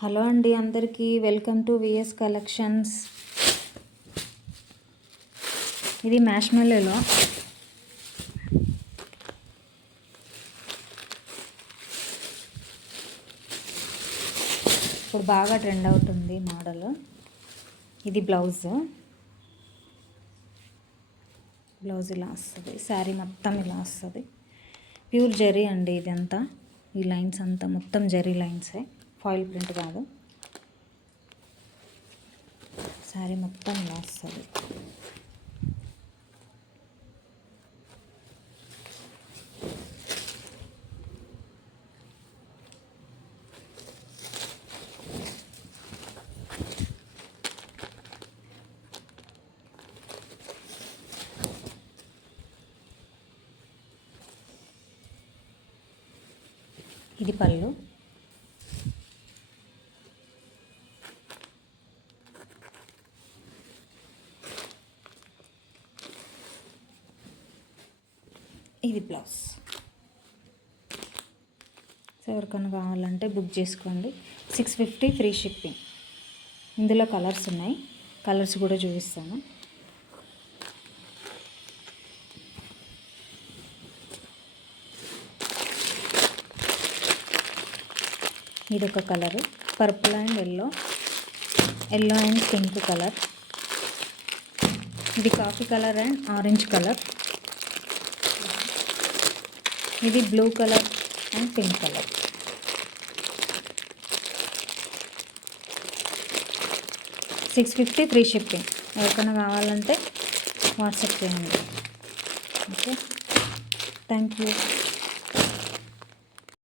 హలో అండి, అందరికీ welcome to VS collections. ఇది మ్యాష్మెల్లోలో ఇప్పుడు బాగా ట్రెండ్ అవుతుంది మోడల్. ఇది బ్లౌజ్ ఇలా వస్తుంది. శారీ మొత్తం ఇలా వస్తుంది. ప్యూర్ జరీ అండి ఇదంతా. ఈ లైన్స్ అంతా మొత్తం జరీ లైన్సే, ఫాయిల్ ప్రింట్ కాదు. శారీ మొత్తం ఇలా వస్తుంది. ఇది పళ్ళు. ఇది బ్లౌజ్. సో ఎవరికైనా కావాలంటే బుక్ చేసుకోండి. 650 ఫ్రీ షిప్పింగ్. ఇందులో కలర్స్ ఉన్నాయి, కలర్స్ కూడా చూపిస్తాను. ఇదొక colour, purple and yellow and pink colour. ఇది coffee colour and orange colour. ఇది blue colour and pink colour. $650 free shipping. ఎవరికైనా కావాలంటే వాట్సాప్ చేయండి. Okay, thank you.